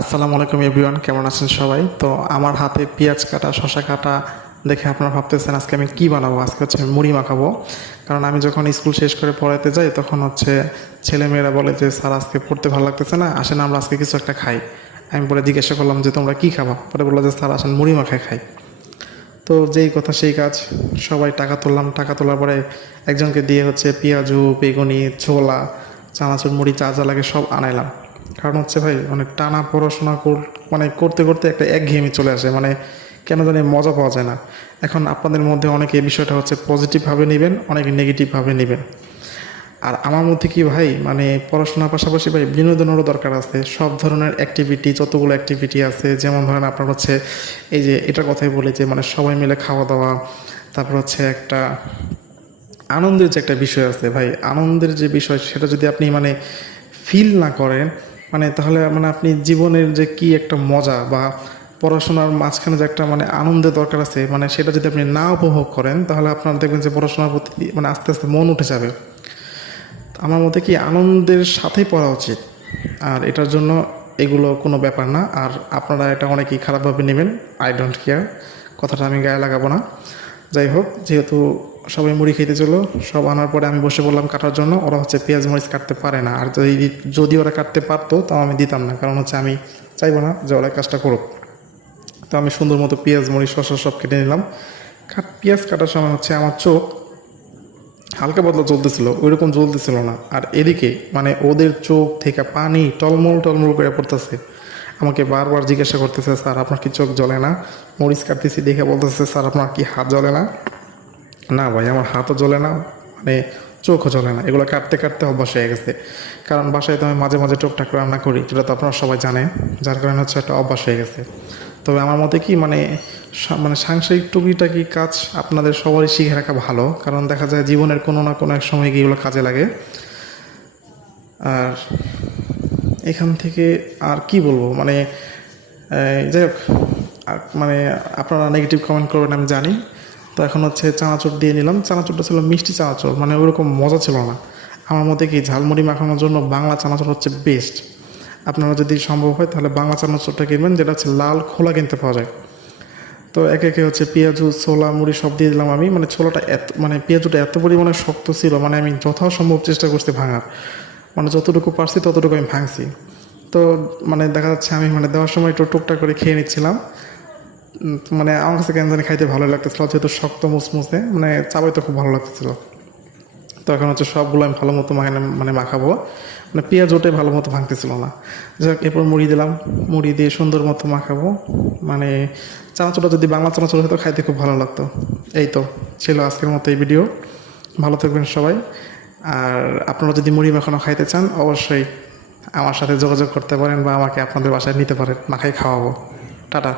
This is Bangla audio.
আসসালামু আলাইকুম এভরিওয়ান, কেমন আছেন সবাই? তো আমার হাতে পেঁয়াজ কাটা, শসা কাটা দেখে আপনারা ভাবতেছেন আজকে আমি কি বানাবো। আজকে হচ্ছে আমি মুড়ি মাখাবো। কারণ আমি যখন স্কুল শেষ করে পড়াতে যাই তখন হচ্ছে ছেলেমেয়েরা বলে যে স্যার আজকে পড়তে ভালো লাগতেছে না, আসেন আমরা আজকে কিছু একটা খাই। আমি পরে জিজ্ঞাসা করলাম যে তোমরা কি খাবা? পরে বললো যে স্যার আসেন মুড়ি মাখায় খাই। তো যেই কথা সেই কাজ, সবাই টাকা তুললাম। টাকা তোলার পরে একজনকে দিয়ে হচ্ছে পেঁয়াজু, বেগুনি, ছোলা, চানাচুর, মুড়ি যা যা লাগে সব আনাইলাম। কারণ হচ্ছে ভাই অনেক টানা পড়াশোনা মানে করতে করতে একটা একঘেয়েমি চলে আসে, মানে কেন জানি মজা পাওয়া যায় না। এখন আপনাদের মধ্যে অনেকে এই বিষয়টা হচ্ছে পজিটিভভাবে নেবেন, অনেকে নেগেটিভভাবে নেবেন। আর আমার মধ্যে কি ভাই, মানে পড়াশোনার পাশাপাশি ভাই বিনোদনেরও দরকার আছে। সব ধরনের অ্যাক্টিভিটি, যতগুলো অ্যাক্টিভিটি আছে, যেমন ধরেন আপনার হচ্ছে এই যে এটার কথাই বলে যে মানে সবাই মিলে খাওয়া দাওয়া, তারপর হচ্ছে একটা আনন্দের যে একটা বিষয় আছে ভাই, আনন্দের যে বিষয় সেটা যদি আপনি মানে ফিল না করেন, মানে তাহলে মানে আপনি জীবনের যে কি একটা মজা বা পড়াশোনার মাঝখানে যে একটা মানে আনন্দের দরকার আছে, মানে সেটা যদি আপনি না উপভোগ করেন তাহলে আপনার দেখবেন যে পড়াশোনার প্রতি মানে আস্তে আস্তে মন উঠে যাবে। আমার মতে কি আনন্দের সাথেই পড়া উচিত। আর এটার জন্য এগুলো কোনো ব্যাপার না। আর আপনারা এটা অনেকেই খারাপভাবে নেবেন, আই ডোন্ট কেয়ার, কথাটা আমি গায়ে লাগাবো না। যাই হোক, যেহেতু সবাই মুড়ি খেতে চলো, সব আনার পরে আমি বসে বললাম কাটার জন্য। ওরা হচ্ছে পেঁয়াজ মরিচ কাটতে পারে না, আর যদি যদি ওরা কাটতে পারতো তাও আমি দিতাম না, কারণ হচ্ছে আমি চাইবো না যে ওরা কাজটা করুক। তো আমি সুন্দর মতো পেঁয়াজ মরিচ শসা সব কেটে নিলাম। পেঁয়াজ কাটার সময় হচ্ছে আমার চোখ হালকা পাতলা জ্বলতেছিল, ওইরকম জ্বলতেছিল না। আর এদিকে মানে ওদের চোখ থেকে পানি টলমল টলমল করে পড়তেছে। আমাকে বারবার জিজ্ঞাসা করতেছে, স্যার আপনার কি চোখ জ্বলে না? মরিচ কাটতেছি দেখে বলতেছে, স্যার আপনার কি হাত জ্বলে না? না ভাই, আমার হাতও জ্বলে না, মানে চোখও জ্বলে না। এগুলো কাটতে কাটতে অভ্যাস হয়ে গেছে। কারণ বাসায় তো আমি মাঝে মাঝে টুকটাক রান্না করি, যেটা তো আপনারা সবাই জানেন, যার কারণে হচ্ছে একটা অভ্যাস হয়ে গেছে। তবে আমার মতে কি মানে মানে সাংসারিক টুকিটাকি কাজ আপনাদের সবারই শিখে রাখা ভালো, কারণ দেখা যায় জীবনের কোনো না কোনো এক সময় গিয়ে এগুলো কাজে লাগে। আর এখান থেকে আর কি বলবো, মানে যাই হোক, মানে আপনারা নেগেটিভ কমেন্ট করবেন আমি জানি। তো এখন হচ্ছে চানাচুর দিয়ে নিলাম। চানাচুরটা ছিল মিষ্টি চানাচুর, মানে ওরকম মজা ছিল না। আমার মতে কি ঝালমুড়ি মাখানোর জন্য বাংলা চানাচুর হচ্ছে বেস্ট। আপনারা যদি সম্ভব হয় তাহলে বাংলা চানাচুরটা কিনবেন, যেটা হচ্ছে লাল খোলা কিনতে পাওয়া যায়। তো একে একে হচ্ছে পেঁয়াজু, ছোলা, মুড়ি সব দিয়ে দিলাম আমি। মানে ছোলাটা এত মানে পেঁয়াজুটা এত পরিমাণে শক্ত ছিল, মানে আমি যথাসম্ভব চেষ্টা করছি ভাঙার, মানে যতটুকু পারছি ততটুকু আমি ভাঙছি। তো মানে দেখা যাচ্ছে আমি মানে দেওয়ার সময় একটু টুকটাক করে খেয়ে নিচ্ছিলাম। মানে আমার কাছে কেন জানি খাইতে ভালো লাগতেছিল, যেহেতু শক্ত মুসমুসে, মানে চাবাইতে খুব ভালো লাগতেছিল। তো এখন হচ্ছে সবগুলো আমি ভালো মতো মানে মাখাবো, মানে পেঁয়াজ ওটাই ভালো মতো ভাঙতেছিল না। যাই হোক, এরপর মুড়ি দিলাম, মুড়ি দিয়ে সুন্দর মতো মাখাবো। মানে চানাচুরটা যদি বাংলা চানাচুর হতো খাইতে খুব ভালো লাগতো। এই তো ছিল আজকের মতো এই ভিডিও। ভালো থাকবেন সবাই। আর আপনারা যদি মুড়ি মাখানো খাইতে চান অবশ্যই আমার সাথে যোগাযোগ করতে পারেন বা আমাকে আপনাদের বাসায় নিতে পারেন, মাখাই খাওয়াবো। টাটা।